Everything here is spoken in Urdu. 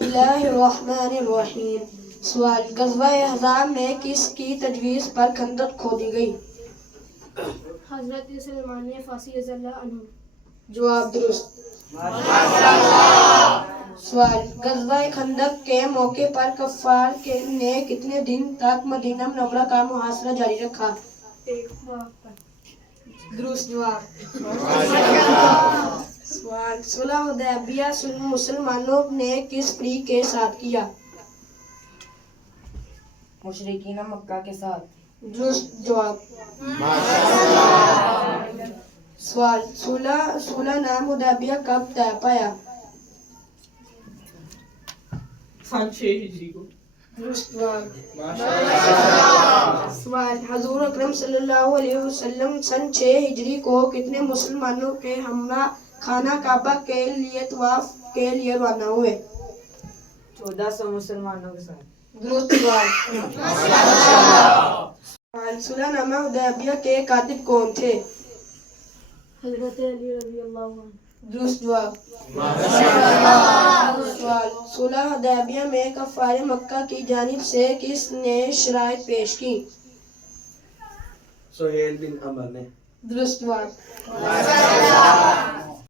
اللہ الرحمن الرحیم۔ سوال، غزوہ احزاب میں کس کی تجویز پر خندق کھودی گئی؟ حضرت سلمان فارسی رضی اللہ عنہ۔ جواب درست۔ سوال، غزوہ خندق کے موقع پر کفار نے کتنے دن تک مدینہ منورہ کا محاصرہ جاری رکھا؟ ایک ماہ تک۔ درست جواب۔ سوال، صلح حدیبیہ مسلمانوں نے کس فریق کے ساتھ کیا؟ مشرکین مکہ کے ساتھ۔ درست جواب۔ سوال، صلح نام حدیبیہ کب طے پایا؟ سن 6 ہجری کو۔ درست جواب۔ سوال، حضور اکرم صلی اللہ علیہ وسلم سن 6 ہجری کو کتنے مسلمانوں کے ہمراہ خانہ کعبہ کے لیے طواف کے لیے روانہ ہوئے؟ 1400 مسلمانوں کے ساتھ۔ درست جواب۔ سوال، صلح نامہ حدیبیہ کے کاتب کون تھے؟ حضرت علی رضی اللہ عنہ۔ درست جواب۔ سوال، صلح حدیبیہ میں کفار مکہ کی جانب سے کس نے شرائط پیش کی؟ سہیل بن عمر نے۔ درست جواب۔